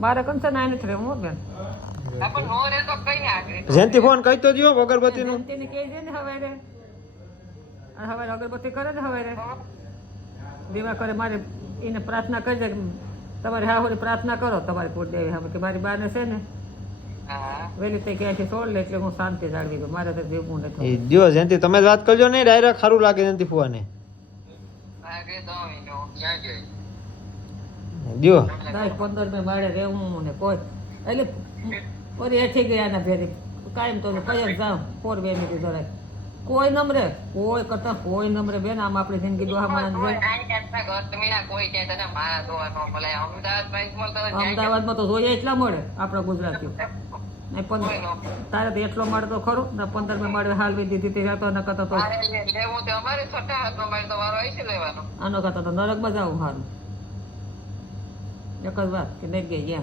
મારે કંચન આઈ નથી રહેવું બેન. જયંતિ ફોન કહી તો દો અગરબત્તી નું. જયંતિને કહી દે ને હવારે. અને હવારે અગરબત્તી કરે ને હવારે. દીવા કરે મારે એને પ્રાર્થના કરી દે તમારે હાહોરી પ્રાર્થના કરો તમારી કુળદેવી સામે કે મારી બાને છે ને વહેલી તે ક્યાંથી છોડ લે એટલે હું શાંતિ જાળવી દઉં મારે તો જીવવું નથી. દિયો જયંતિ તમે વાત કરજો ને ડાયરેક્ટ સારું લાગે જયંતિ ફુવાને. દિયો 10-15 માળે રહેવું ને કોઈ એટલે ફરી એઠી ગયા ના ભેરી કાયમ તો કઈ જાઉં 4 બે મિનિટ જરાય કોઈ નમરે કોઈ કરતા કોઈ નમરે બેન આમ આપણી જિંદગી દોહામાં અમદાવાદમાં તો જોઈએ એટલા મળે આપણા ગુજરાતીઓ તારે તો એટલો મળે તો ખરું ને 15 માળે હાલવી દીધી તે રહેતો ન કરતો તો આનો કરતા તો નરકમાં જવું સારું એક જ વાત કે નહીં ગઈ